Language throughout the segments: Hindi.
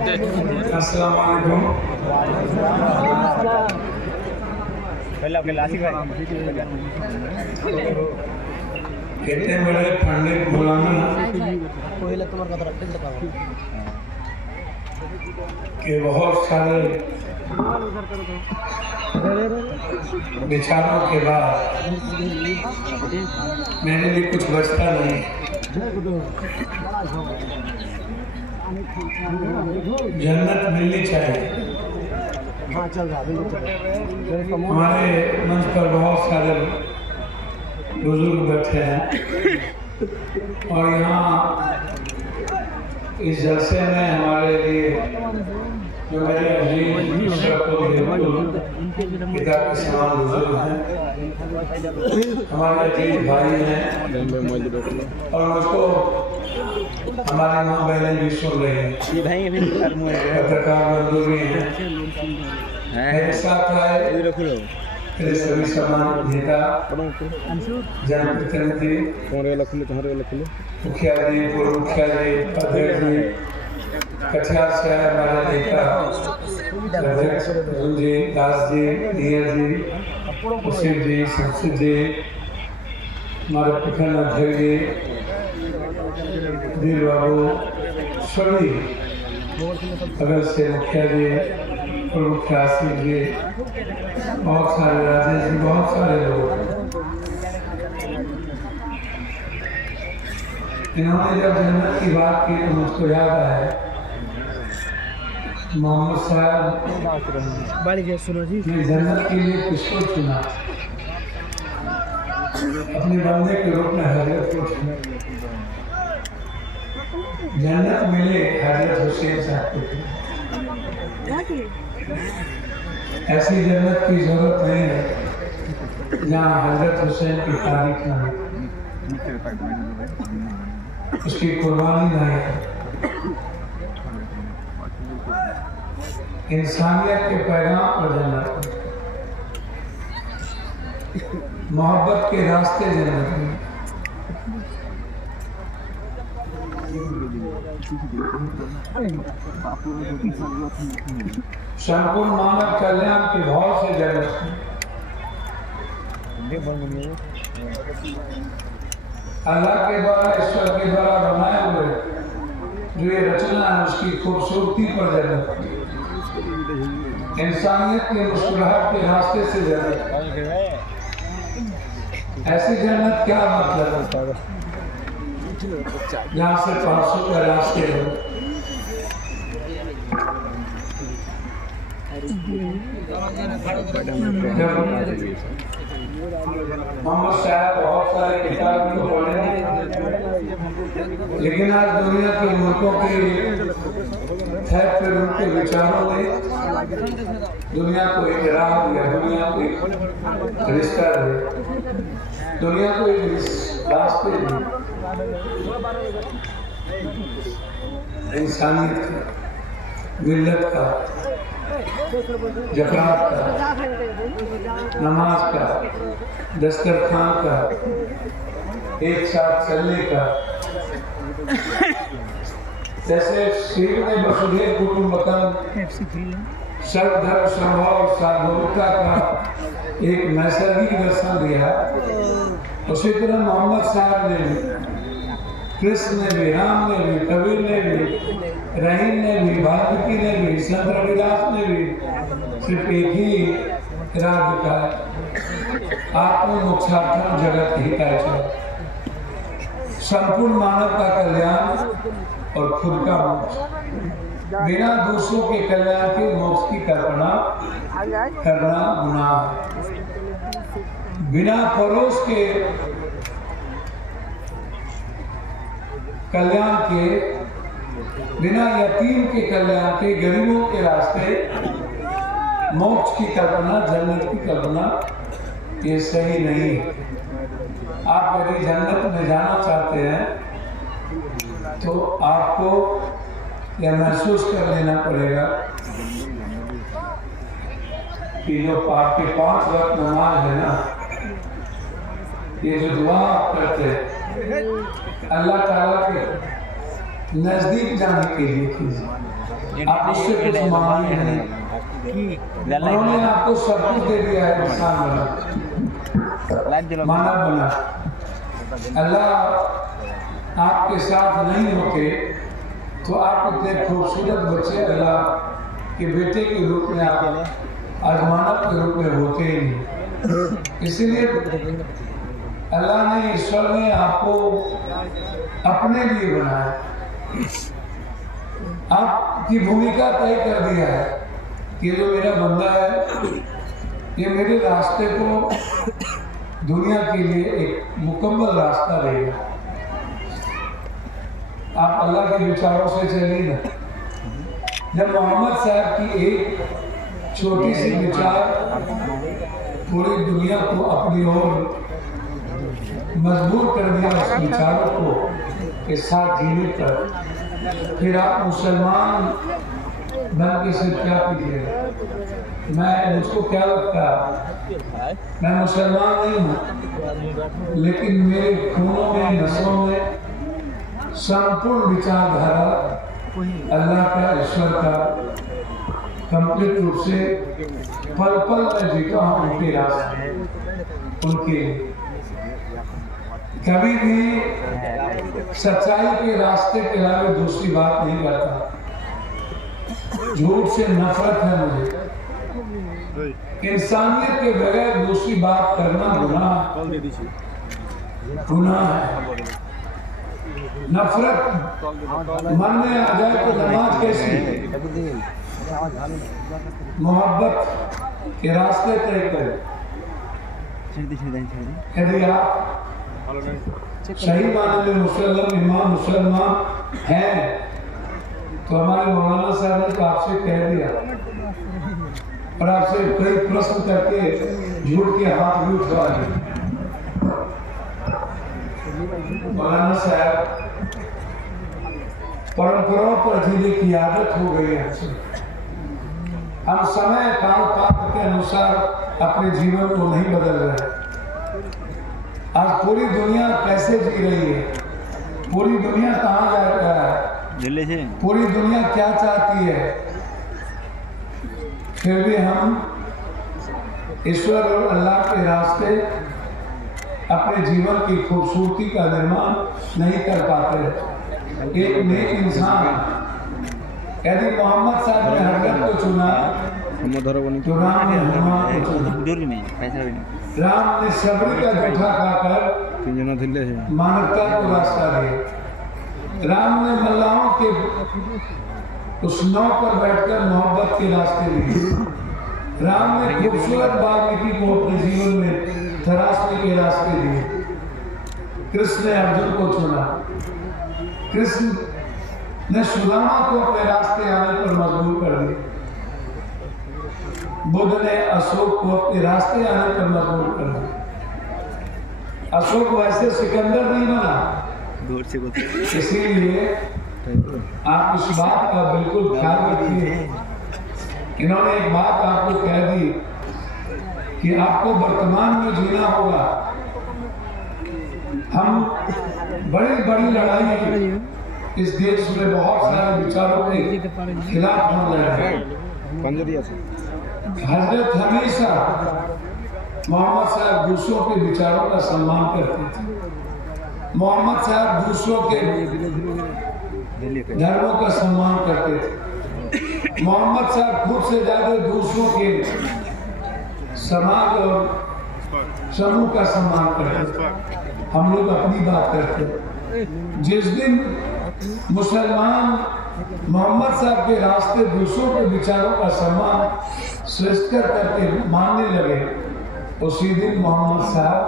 अस्सलाम वालेकुम। कहते हैं बड़े पंडित मौलाना के बहुत सारे विचारों के बाद मेरे लिए कुछ बचता नहीं। जन्नत मिलनी चाहिए। हमारे मंच पर बहुत सारे बुजुर्ग बैठे हैं और यहाँ इस जलसे में हमारे लिए जो मेरे अजीज किताब के समान बुजुर्ग हैं, हमारे अजीज भाई हैं और मुझको हमारी माँ बहनें भी सुन रही हैं, पत्रकार बंधु भी हैं। मेरे साथ आए मेरे सभी सम्मानित नेता, जनप्रतिनिधि, मुखिया जी, पूर्व मुखिया जी, अध्यक्ष जी, कटिहार से आए हमारे नेता अध्यक्ष जी, दास जी, नियर जी, मुसीब जी, शमशेद जी, हमारे प्रखंड अध्यक्ष जी, धीर बाबू, सभी बगल से मुखिया जी, पूर्व मुखिया आसिफ जी, बहुत सारे राजेश जी, बहुत सारे लोग। इन्होंने जब जन्नत की बात की तो मुझको याद आया मोहम्मद साहब ने जन्नत के लिए किसको चुना? अपने बंदे के रूप में हजरत को चुना। जन्नत मिले हजरत हुसैन साहब को। ऐसी जन्नत की जरूरत नहीं है जहाँ हजरत हुसैन की तारीफ ना हो, उसकी कुर्बानी नहीं है। इंसानियत के पैगाम पर जन्नत, मोहब्बत के रास्ते जन्नत में। संपूर्ण मानव कल्याण के भाव से जन्नत में। अल्लाह के द्वारा, ईश्वर के द्वारा बनाए हुए जो ये रचना है उसकी खूबसूरती पर जन्नत, इंसानियत के मुस्कुराहट के रास्ते से जन्नत। ऐसी जन्नत क्या मतलब होता है जहाँ से 500 का रास्ते हो। मोहम्मद साहब बहुत सारे किताब को पढ़े, लेकिन आज दुनिया के मुल्कों के खैर पे उनके विचारों ने दुनिया को एक राह दिया, दुनिया को एक रिश्ता दिया, दुनिया को एक रास्ते दिए। इंसानियत का, मिल्लत का, ज़कात का, नमाज का, दस्तरखान का, एक साथ चलने का। जैसे शिव ने वसुधैव कुटुंबकम, सर्वधर्म समभाव सार्वभौमिकता का एक नैसर्गिक दर्शन दिया, उसी तरह मोहम्मद साहब ने भी, कृष्ण ने भी, राम ने भी, कबीर ने भी, रहीम ने भी, वाल्मीकि ने भी, संत रविदास ने भी सिर्फ एक ही राह दिखाया, आत्म मोक्षार्थम जगत हिताय च, संपूर्ण मानव का कल्याण और खुद का मोक्ष। बिना दूसरों के कल्याण के मोक्ष की कल्पना करना गुनाह है। बिना पड़ोस के कल्याण के, बिना यतीम के कल्याण के, गरीबों के रास्ते मोक्ष की कल्पना, जन्नत की कल्पना, ये सही नहीं है। आप यदि जन्नत में जाना चाहते हैं तो आपको यह महसूस कर लेना पड़ेगा कि जो आपके 5 वक्त नमाज है ना, ये जो दुआ आप करते हैं अल्लाह ताला के नजदीक जाने के लिए कीजिए। आप उससे कुछ मांगे नहीं, उन्होंने आपको सब कुछ दे दिया है। इंसान बना, मानव बना। अल्लाह आपके साथ नहीं होते तो आप इतने खूबसूरत बच्चे अल्लाह के बेटे के रूप में आप आज मानव के रूप में होते ही नहीं। इसीलिए अल्लाह ने, ईश्वर ने आपको अपने लिए बनाया, आपकी भूमिका तय कर दिया है कि जो मेरा बंदा है ये मेरे रास्ते को दुनिया के लिए एक मुकम्मल रास्ता देगा। आप अल्लाह के विचारों से चलिए ना। जब मोहम्मद साहब की एक छोटी सी विचार पूरी दुनिया को अपनी ओर मजबूर कर दिया, उस विचारों को के साथ जीने पर, फिर आप मुसलमान बन के सिर्फ क्या कीजिएगा? मुझको क्या लगता है, मैं मुसलमान नहीं हूँ, लेकिन मेरे खूनों में, नसों में संपूर्ण विचारधारा अल्लाह का, ईश्वर का कंप्लीट रूप से पल पल में जीता हूँ उनके रास्ते, उनके कभी भी सच्चाई के रास्ते के अलावा दूसरी बात नहीं करता। झूठ से नफरत है मुझे, इंसानियत के बगैर दूसरी बात करना गुनाह है। नफरत मन में आ जाए तो नमाज कैसी? मोहब्बत के रास्ते तय करें। यदि आप सही माने में मुसलमान हैं तो हमारे मौलाना साहब ने तो आपसे कह दिया और आपसे कई प्रश्न करके झूठ के हाथ भी उठवा दिए। मौलाना साहब परंपराओं पर जीने की आदत हो गई है। हम समय काल पात्र के अनुसार अपने जीवन को नहीं बदल रहे। आज पूरी दुनिया कैसे जी रही है, पूरी दुनिया कहाँ जा रहा है, पूरी दुनिया क्या चाहती है, फिर भी हम ईश्वर और अल्लाह के रास्ते अपने जीवन की खूबसूरती का निर्माण नहीं कर पाते। एक नेक इंसान यदि मोहम्मद साहब ने हजरत को चुना तो राम ने हनुमान को चुना। राम ने सबरी का जूठा खाकर मानवता को रास्ता दिया। राम ने मल्लाहों के उस नाव पर बैठकर मोहब्बत के रास्ते दिए। राम ने खूबसूरत वाल्मीकि को अपने जीवन में तराशने के रास्ते दिए। कृष्ण ने अर्जुन को चुना। कृष्ण ने सुदामा को अपने रास्ते आने पर मजबूर कर दिया। बुद्ध ने अशोक को अपने रास्ते आने पर मजबूर कर दिया। अशोक वैसे सिकंदर नहीं बना। इसीलिए आप इस बात का बिल्कुल ख्याल रखिए। इन्होंने एक बात आपको कह दी कि आपको वर्तमान में जीना होगा। हम बड़ी बड़ी लड़ाई इस देश में बहुत सारे विचारों के खिलाफ हम लड़ रहे हैं। हजरत हमेशा मोहम्मद साहब दूसरों के विचारों का सम्मान करते थे। मोहम्मद साहब दूसरों के धर्मों का सम्मान करते थे। मोहम्मद साहब खुद से ज्यादा दूसरों के समाज और समूह का सम्मान करते थे। हम लोग अपनी बात करते। जिस दिन मुसलमान मोहम्मद साहब के रास्ते दूसरों के विचारों का सम्मान श्रेष्ठ करके मानने लगे, उसी दिन मोहम्मद साहब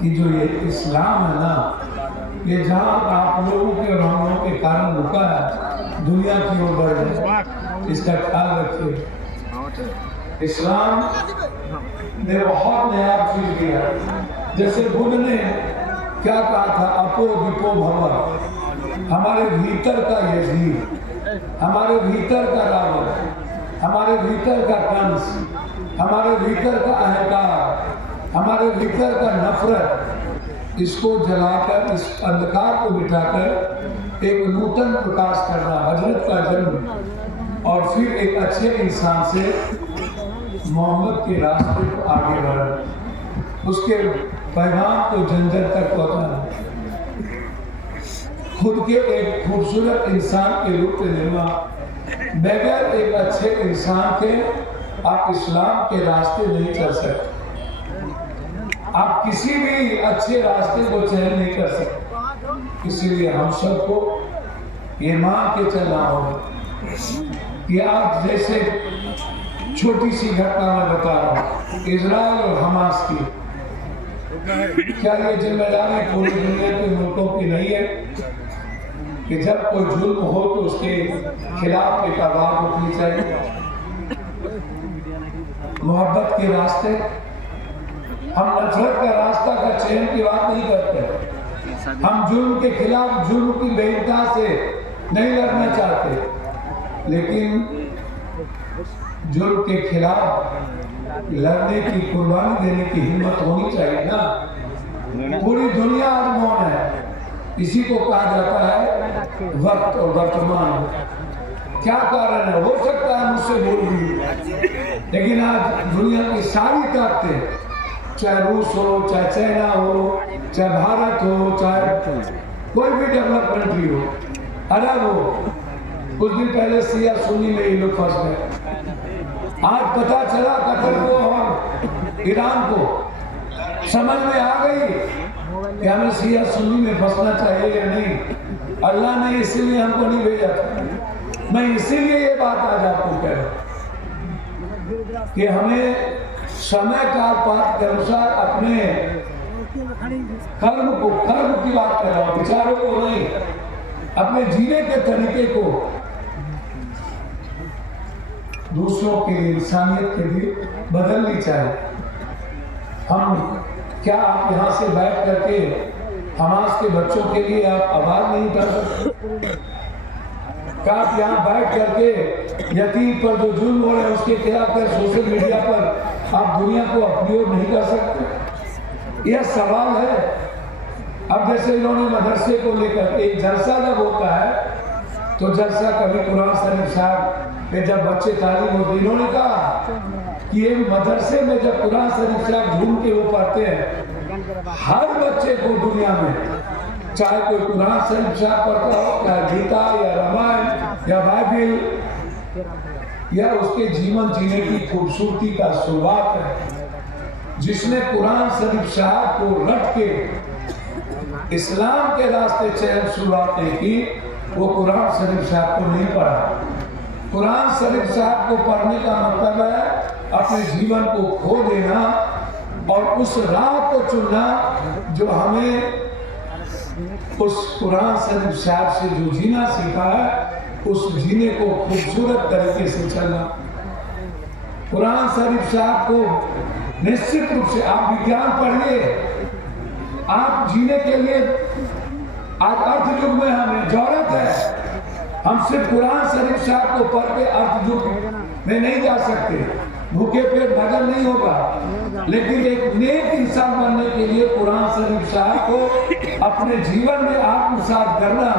की जो ये इस्लाम है ना, ये जहाँ आप लोगों के और हम लोगों के कारण रुका है, दुनिया की ओर बढ़ जाए, इसका ख्याल रखिए। इस्लाम ने बहुत नया चीज दिया। जैसे बुद्ध ने क्या कहा था, अपो विपो भव, हमारे भीतर का यजीद, हमारे भीतर का रावण, हमारे भीतर का कंस, हमारे भीतर का अहंकार, हमारे भीतर का नफरत, इसको जलाकर, इस अंधकार को मिटाकर एक नूतन प्रकाश करना, हजरत का जन्म और फिर एक अच्छे इंसान से मोहम्मद के रास्ते को आगे बढ़ा, उसके पैगाम को जन जन तक पहुंचाना, खुद के एक खूबसूरत इंसान के रूप में निर्माण। बगैर एक अच्छे इंसान के आप इस्लाम के रास्ते नहीं चल सकते, आप किसी भी अच्छे रास्ते को चयन नहीं कर सकते। इसीलिए हम सबको ये मान के चलना होगा कि आप जैसे छोटी सी घटना मैं बता रहा हूँ इजराइल और हमास की, क्या ये जिम्मेदारी पूरी दुनिया के मुल्कों की नहीं है कि जब कोई जुल्म हो तो उसके खिलाफ एक आवाज उठनी चाहिए। मोहब्बत के रास्ते, हम नफरत का रास्ता का चयन की बात नहीं करते, हम जुल्म के खिलाफ जुल्म की बेइंतहा से नहीं लड़ना चाहते, लेकिन जुल्म के खिलाफ लड़ने की, कुर्बानी देने की हिम्मत होनी चाहिए ना। पूरी दुनिया आज मौन है, इसी को कहा जाता है वक्त और वर्तमान। क्या कारण है? हो सकता है मुझसे भूल हुई, लेकिन आज दुनिया की सारी ताकतें, चाहे रूस हो, चाहे चाइना हो, चाहे भारत हो, चाहे कोई भी डेवलप कंट्री हो, अरब हो, कुछ दिन पहले सिया सुन्नी में ये लोग फंस गए। आज पता चला कतर को और ईरान को समझ में आ गई कि हमें सिया सुन्नी में फंसना चाहिए या नहीं। अल्लाह ने इसीलिए हमको नहीं भेजा था। मैं इसीलिए ये बात आज आपको कह रहा हूं कि हमें समय काल पात्र के अनुसार अपने कर्म की बात कर रहा हूं, विचारों को नहीं, अपने जीने के तरीके को दूसरों के लिए, इंसानियत के लिए बदलनी चाहिए। हम क्या आप यहाँ से बैठ करके हमास के बच्चों के लिए आप आवाज नहीं उठा सकते? क्या आप यहाँ बैठ करके यतीम पर जो जुल्म हो रहे हैं उसके खिलाफ सोशल मीडिया पर आप दुनिया को अपनी ओर नहीं कर सकते? यह सवाल है। अब जैसे इन्होंने मदरसे को लेकर एक जलसा जब होता है तो जलसा कभी कुरान शरीफ साहब में जब बच्चे तालीम होते, इन्होंने कहा कि ये मदरसे में जब कुरान शरीफ साहब झूम के वो पढ़ते हैं, हर बच्चे को दुनिया में, चाहे कोई कुरान शरीफ साहब पढ़ता हो, चाहे गीता या रामायण या बाइबिल, यह उसके जीवन जीने की खूबसूरती का शुरुआत है। जिसने कुरान शरीफ साहब को रट के इस्लाम के रास्ते चयन शुरुआत नहीं की, वो कुरान शरीफ साहब को नहीं पढ़ा। कुरान शरीफ साहब को पढ़ने का मतलब है अपने जीवन को खो देना और उस राह को चुनना जो हमें उस कुरान शरीफ साहब से जो जीना सीखा है, उस जीने को खूबसूरत तरीके से चलना। कुरान शरीफ साहब को निश्चित रूप से आप विज्ञान पढ़िए, आप जीने के लिए आज अर्थ युग में हमें जरूरत है। हम सिर्फ कुरान शरीफ साहब को पढ़ के अर्थ युग में नहीं जा सकते, भूखे पेट भजन नहीं होगा, लेकिन एक नेक इंसान बनने के लिए कुरान शरीफ साहब को अपने जीवन में आत्मसात करना,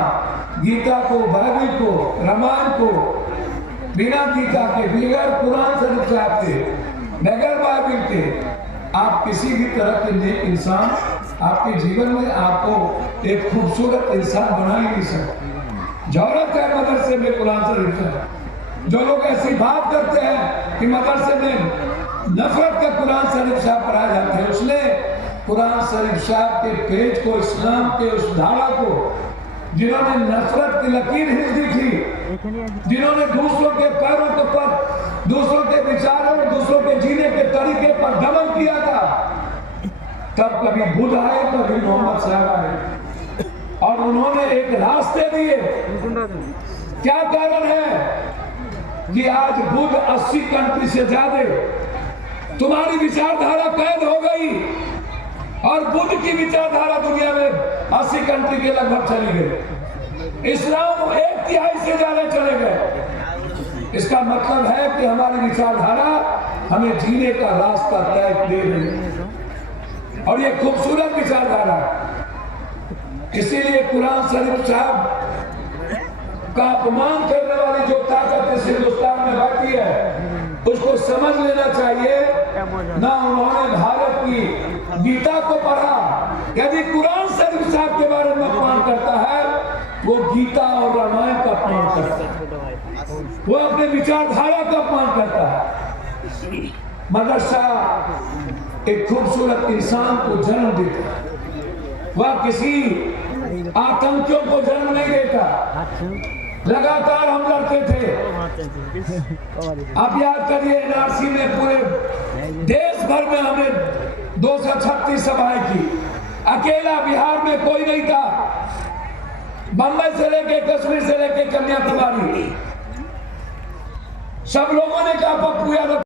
गीता को, बाइबिल को, रामायण को, बिना गीता के, बगैर कुरान शरीफ साहब के, बगैर बाइबिल के आप किसी भी तरह के नेक इंसान आपके जीवन में आपको एक खूबसूरत इंसान बना ही नहीं सकते। जरूरत है मदरसे में कुरान शरीफ साहब। जो लोग ऐसी बात करते हैं कि मदरसे में नफरत का कुरान शरीफ साहब पढ़ाया जाता है, उसने कुरान शरीफ साहब के पेज को, इस्लाम के उस धारा को, जिन्होंने नफरत की लकीर खींच दी थी, जिन्होंने दूसरों के पैरों के पर, दूसरों के विचारों, दूसरों के जीने के तरीके पर दमन किया था, तब कभी बुद्ध आए, कभी मोहम्मद साहब आए और उन्होंने एक रास्ते दिए। क्या कारण है कि आज बुद्ध 80 कंट्री से ज्यादा तुम्हारी विचारधारा कैद हो गई और बुद्ध की विचारधारा दुनिया में 80 कंट्री के लगभग चली गई। इस्लाम 1/3 से ज्यादा चले गए। इसका मतलब है कि हमारी विचारधारा हमें जीने का रास्ता तय दे रही है और ये खूबसूरत विचारधारा। इसीलिए कुरान शरीफ साहब का अपमान करने वाली जो ताकत इस हिंदुस्तान में बैठी है उसको समझ लेना चाहिए। ना उन्होंने भारत की गीता को पढ़ा। यदि कुरान शरीफ साहब के बारे में अपमान करता है वो गीता और रामायण का अपमान करता है, वो अपने विचारधारा का अपमान करता है। मदरसा एक खूबसूरत इंसान को जन्म देता है, वह किसी आतंकियों को जन्म नहीं देता। लगातार हम लड़ते थे। अब याद करिए एनआरसी में पूरे देश भर में हमने 236 सभाएं की, अकेला बिहार में कोई नहीं था। बंबई से लेके कश्मीर से लेके कन्याकुमारी सब लोगों ने कहा पप्पू यादव